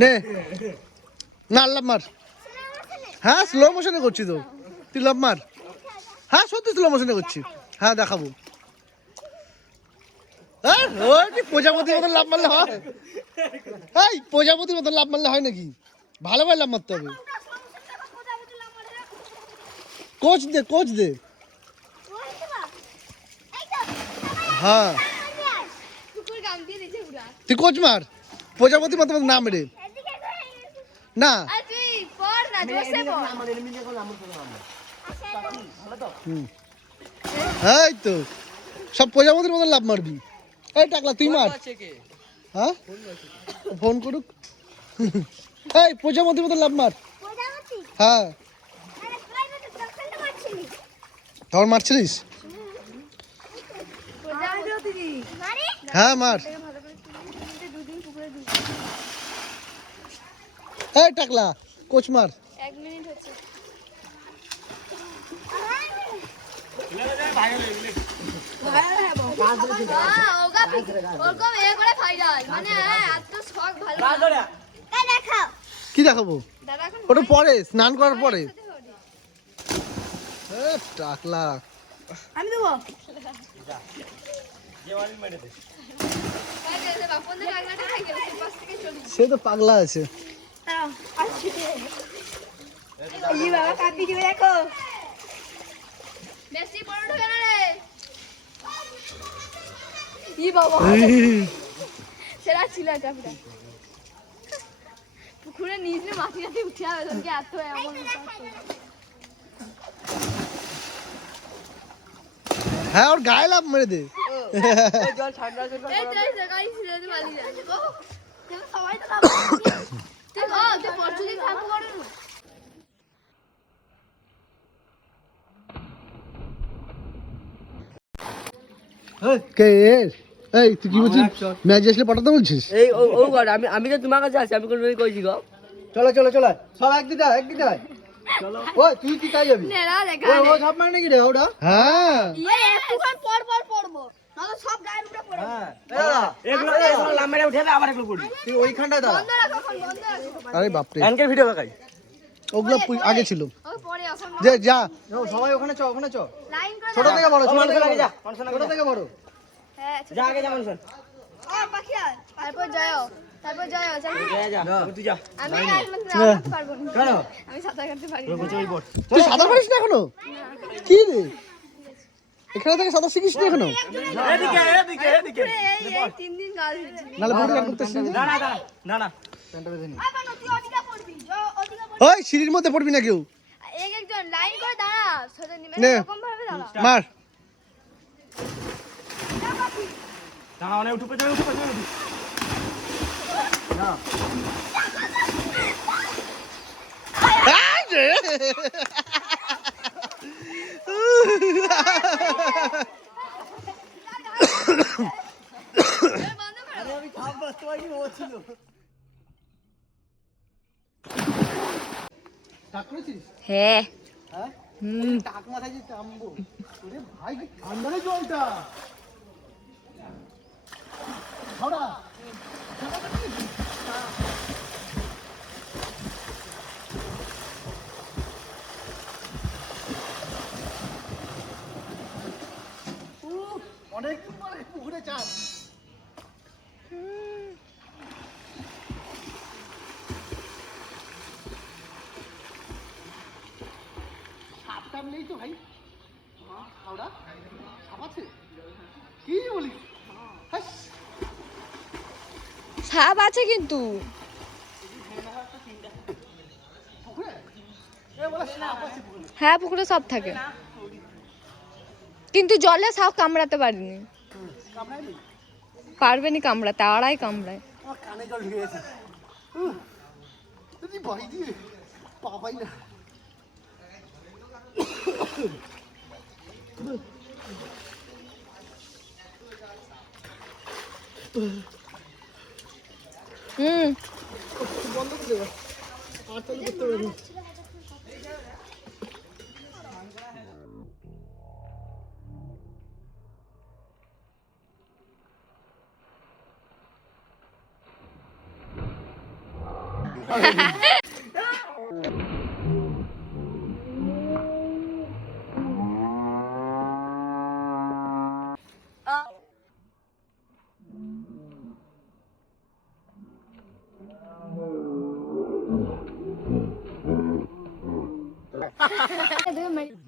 নে না লাভ মার। হ্যাঁ স্লো মোশনে করছি তো, তুই লাভ মার। হ্যাঁ সত্যি স্লো মোশনে করছি, হ্যাঁ দেখাবো। প্রজাপতির মতন লাভ মারলে হয়? এই প্রজাপতির মতন লাভ মারলে হয় নাকি? ভালোভাবে লাভ মারতে হবে। কোচ দে, কোচ দে। হ্যাঁ তুই কোচ মার, প্রজাপতির মতো না মেরে না। এই তো সব প্রজাপতির মতন লাভ মারবি। এই টাকলা তুই মার। হ্যাঁ ফোন করুক। এই প্রজাপতির মতন লাভ মার। হ্যাঁ তোর মারছিলিস? হ্যাঁ মার। এই টাকলা কোচ মার। 1 মিনিট হচ্ছে। কি দেখাবো? ওটা পরে স্নান করার পরে। টাকলা আমি দেবো। সে তো পাগলা আছে। পুকুরে নিচে মাটি মাটি উঠে যাবে এত এমন। হ্যাঁ ওর গায়ে লাভ মেরে দে। জল ঠান্ডা সবাই কে এই তুই কি বলছিস? ম্যাচ আসলে পাঠাতে বলছিস? এই ও ও গড আমি তো তোমার কাছে আছি, আমি কোন কইছি গো। চলো চলো চলো সব একদিকে একদিকে চলো। ওই তুই কি কাজ যাবি? নেড়া দেখা ওই ও সব মানে নাকি রে ওটা? হ্যাঁ একটুখানি পর পড়বো নাহলে সব গায়ের উপরে পড়ে। হ্যাঁ এগুলো লামেরে উঠে আবার এগুলো পড়ি। তুই ওইখানটায় দাঁড়া। বন্ধ রাখো এখন, বন্ধ রাখো। আরে বাপ রে এনকে ভিডিও দেখাই। ওগুলো আগে ছিল। ওই পরে এখন যে যা সবাই ওখানে চ ওখানে চ। লাইন করে ছোট থেকে বড়, ছোট থেকে আগে যা, বড়, ছোট থেকে বড়। হ্যাঁ যা আগে যা মানুষ। পাখিয়া তারপর যাও যা তুই যা। আমি আর পারবো না। কেন? আমি সাঁতার কাটতে পারি না। তুই সাঁতার পারিস না এখনো? কি রে এখানে থেকে সাঁতার শিখিস না এখনো? এদিকে এদিকে এদিকে। এই 3 দিন গাল হয়েছে। নালে বড় গান করতেছিস না না না না। তুই ওদিকে পড়বি ওদিকে পড়বি। ওই সিঁড়ির মধ্যে পড়বি না কেউ। একজন লাইন করে দাঁড়া সোজা নিমে নে। এরকম ভাবে দাঁড়া। মার। দাঁড়া অনেক উঠে পেছনে উঠে পেছনে উঠে। না বন্ধ করো। আমি খাপ বাঁচতে পারিনি, ও ছিল। টাক করেছিস? হ্যাঁ হ্যাঁ টাক মাথায় যে টানবো। ওরে ভাই কি ঠান্ডা রে জলটা। হাওড়া অনেকদিন পরে পুকুরে চান। সাপ টাপ নেই তো ভাই? হাওড়া সাপ আছে? কি বলিস? হাস। সাপ আছে কিন্তু পুকুরে? এ বলে সাপ আছে পুকুরে। হ্যাঁ পুকুরে সব থাকে কিন্তু জলে সাপ কামড়াতে পারিনি। কামড়ায়নি? পারবেনি কামড়াতে, আড়াই কামড়ায়। আমার কানে জল ঢুকে গেছে। যদি ভয় দিয়ে পা পাই না। বন্ধ করে দেবো আর চালু করতে পারি। দেখো